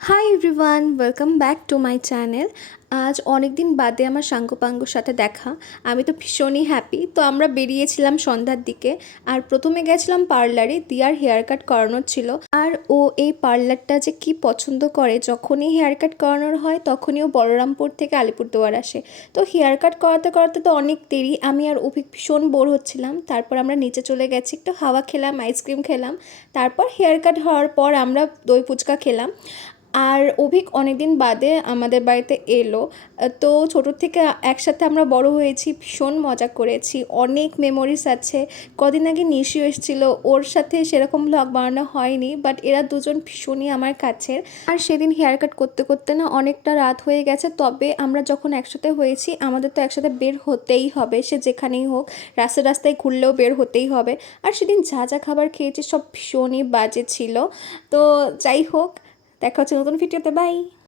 Hi everyone, welcome back to my channel. আজ অনেক দিন বাদে আমার সাঙ্গপাঙ্গর সাথে দেখা। আমি তো ভীষণই হ্যাপি। তো আমরা বেরিয়েছিলাম সন্ধ্যার দিকে, আর প্রথমে গেছিলাম পার্লারে। দিয়ার হেয়ার কাট করানোর ছিল, আর ও এই পার্লারটা যে কি পছন্দ করে, যখনই হেয়ার কাট করানোর হয় তখনই ও বলরামপুর থেকে আলিপুরদুয়ার আসে। তো হেয়ার কাট করাতে করাতে তো অনেক দেরি, আমি আর অভিক ভীষণ বোর হচ্ছিলাম। তারপর আমরা নিচে চলে গেছি, একটু হাওয়া খেলাম, আইসক্রিম খেলাম। তারপর হেয়ার কাট হওয়ার পর আমরা দই ফুচকা খেলাম। আর অভিক অনেকদিন বাদে আমাদের বাড়িতে এলো। তো ছোটোর থেকে একসাথে আমরা বড় হয়েছি, ভীষণ মজা করেছি, অনেক মেমোরিজ আছে। কদিন আগে নিশিও এসেছিল, ওর সাথে সেরকম ব্লগ বানানো হয়নি, বাট এরা দুজন ভীষণই আমার কাছের। আর সেদিন হেয়ার কাট করতে করতে না অনেকটা রাত হয়ে গেছে। তবে আমরা যখন একসাথে হয়েছি আমাদের তো একসাথে বের হতেই হবে, সে যেখানেই হোক, রাস্তায় রাস্তায় ঘুরলেও বের হতেই হবে। আর সেদিন যা যা খাবার খেয়েছি সব ভীষণই বাজে ছিল। তো যাই হোক, দেখা হচ্ছে নতুন ভিডিওতে। বাই।